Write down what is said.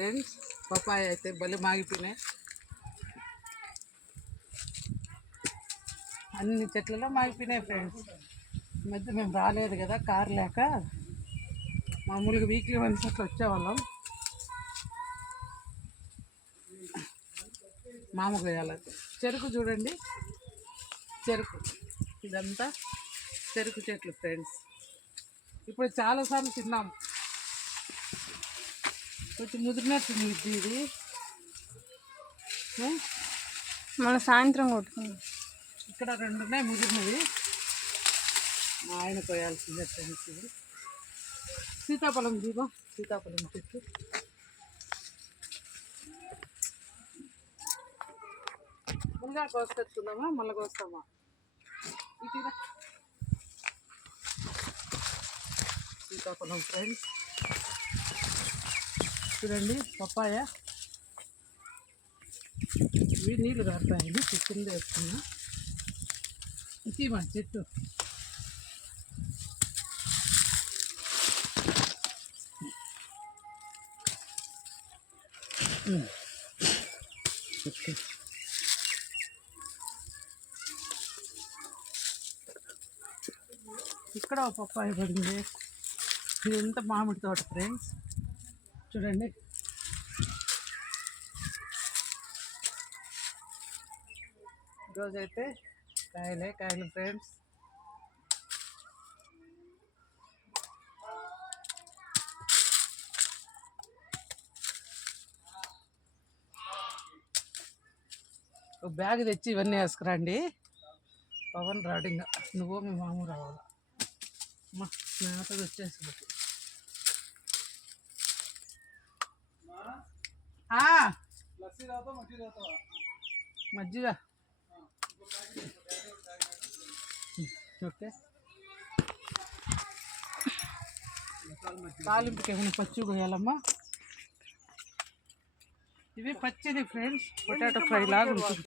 Friends. Papaya అయితే భలే మాగిపోయినాయి. అన్ని చెట్లలో మాగిపోయినాయి ఫ్రెండ్స్. ఈ మధ్య మేము రాలేదు కదా కారు లేక, మామూలుగా వీక్లీ వన్స్ అట్లా వచ్చేవాళ్ళం. మామూలుగా చెరుకు చూడండి, చెరుకు ఇదంతా చెరుకు చెట్లు ఫ్రెండ్స్. ఇప్పుడు చాలాసార్లు తిన్నాం. కొంచెం ముదిరినట్టుంది ఇది. మన సాయంత్రం కొట్టుకున్నాం. ఇక్కడ 2 ఉన్నాయి ముదిరినవి. మా ఆయన కోయాల్సిందే ఫ్రెండ్స్. ఇది సీతాఫలం దీపం, సీతాఫలం చెట్టు. ముందుగా కోసుకొచ్చుకుందామా మళ్ళీ కోస్తామా? ఇటీరా సీతాఫలం ఫ్రెండ్స్. చూడండి పప్పాయ, ఇవి నీళ్ళు కారుతాయండి. కింద వేస్తున్నా. ఇది మా చెట్టు. ఇక్కడ ఒక పప్పాయ పడింది. ఇదంతా మామిడి తోట ఫ్రెండ్స్. చూడండి రోజైతే కాయలు ఫ్రెండ్స్. ఒక బ్యాగ్ తెచ్చి ఇవన్నీ వేసుకురండి. పవన్ రాడు, ఇంకా నువ్వు మీ మామ రావాలి. మా స్నేహితుడు వచ్చేసి మజ్జిగ. ఓకే, తాలింపుకి ఏమైనా పచ్చి పోయాలమ్మా. ఇవి పచ్చిది ఫ్రెండ్స్, పొటాటో ఫ్రై లాగా ఉంటుంది.